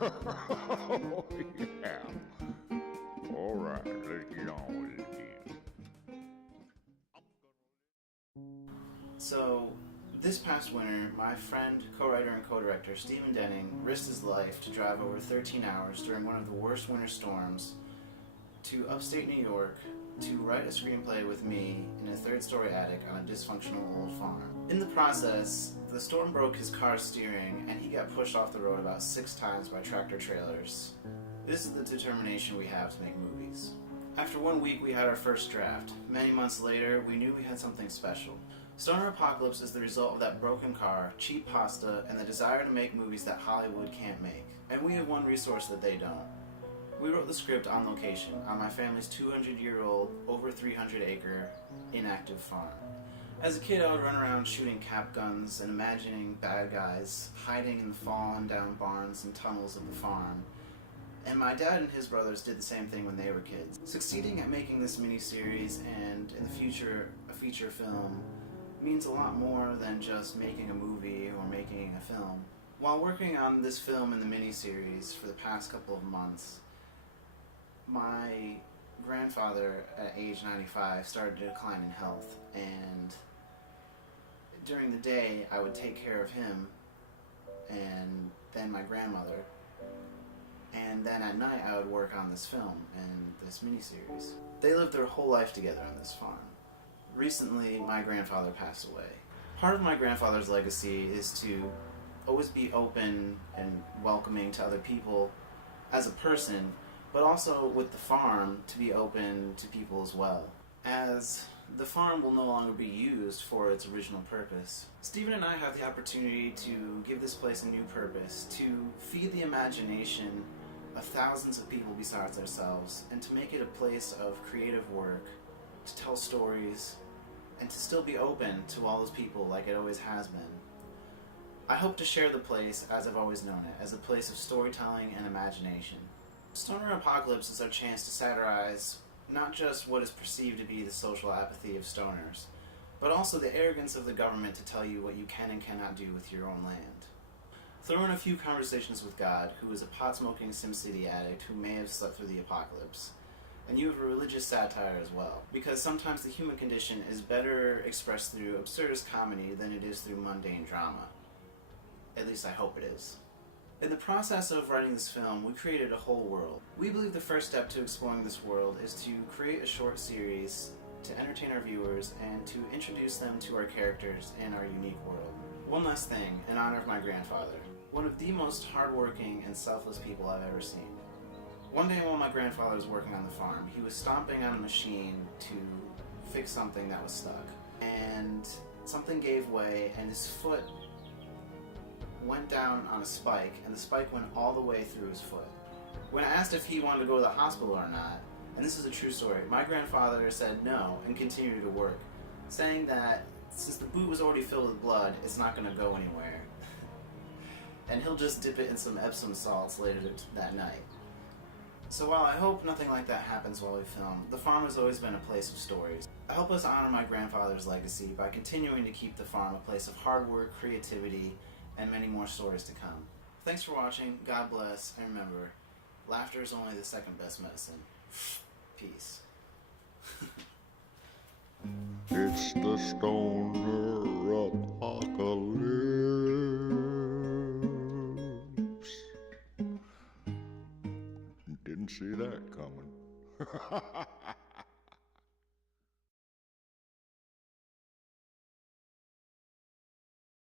Oh, yeah. All right, let's get on with it again. So, this past winter, my friend, co-writer, and co-director Stephen Denning risked his life to drive over 13 hours during one of the worst winter storms to upstate New York to write a screenplay with me in a third-story attic on a dysfunctional old farm. In the process, the storm broke his car's steering and he got pushed off the road about 6 times by tractor trailers. This is the determination we have to make movies. After 1 week, we had our first draft. Many months later, we knew we had something special. Stoner Apocalypse is the result of that broken car, cheap pasta, and the desire to make movies that Hollywood can't make. And we have one resource that they don't. We wrote the script on location, on my family's 200-year-old, over 300-acre, inactive farm. As a kid, I would run around shooting cap guns and imagining bad guys hiding in the fallen down barns and tunnels of the farm. And my dad and his brothers did the same thing when they were kids. Succeeding at making this miniseries and, in the future, a feature film means a lot more than just making a movie or making a film. While working on this film and the miniseries for the past couple of months, my grandfather at age 95 started to decline in health, and during the day I would take care of him and then my grandmother, and then at night I would work on this film and this miniseries. They lived their whole life together on this farm. Recently, my grandfather passed away. Part of my grandfather's legacy is to always be open and welcoming to other people as a person, but also with the farm to be open to people as well, as the farm will no longer be used for its original purpose. Stephen and I have the opportunity to give this place a new purpose, to feed the imagination of thousands of people besides ourselves, and to make it a place of creative work, to tell stories, and to still be open to all those people like it always has been. I hope to share the place as I've always known it, as a place of storytelling and imagination. Stoner Apocalypse is our chance to satirize not just what is perceived to be the social apathy of stoners, but also the arrogance of the government to tell you what you can and cannot do with your own land. Throw in a few conversations with God, who is a pot-smoking SimCity addict who may have slept through the apocalypse. And you have a religious satire as well, because sometimes the human condition is better expressed through absurdist comedy than it is through mundane drama. At least I hope it is. In the process of writing this film, we created a whole world. We believe the first step to exploring this world is to create a short series to entertain our viewers and to introduce them to our characters in our unique world. One last thing, in honor of my grandfather, one of the most hardworking and selfless people I've ever seen. One day while my grandfather was working on the farm, he was stomping on a machine to fix something that was stuck. And something gave way and his foot went down on a spike, and the spike went all the way through his foot. When I asked if he wanted to go to the hospital or not, and this is a true story, my grandfather said no and continued to work, saying that since the boot was already filled with blood, it's not going to go anywhere. And he'll just dip it in some Epsom salts later that night. So while I hope nothing like that happens while we film, the farm has always been a place of stories. I hope us honor my grandfather's legacy by continuing to keep the farm a place of hard work, creativity, and many more stories to come. Thanks for watching, God bless, and remember, laughter is only the second best medicine. Peace. It's the Stoner Apocalypse. Didn't see that coming.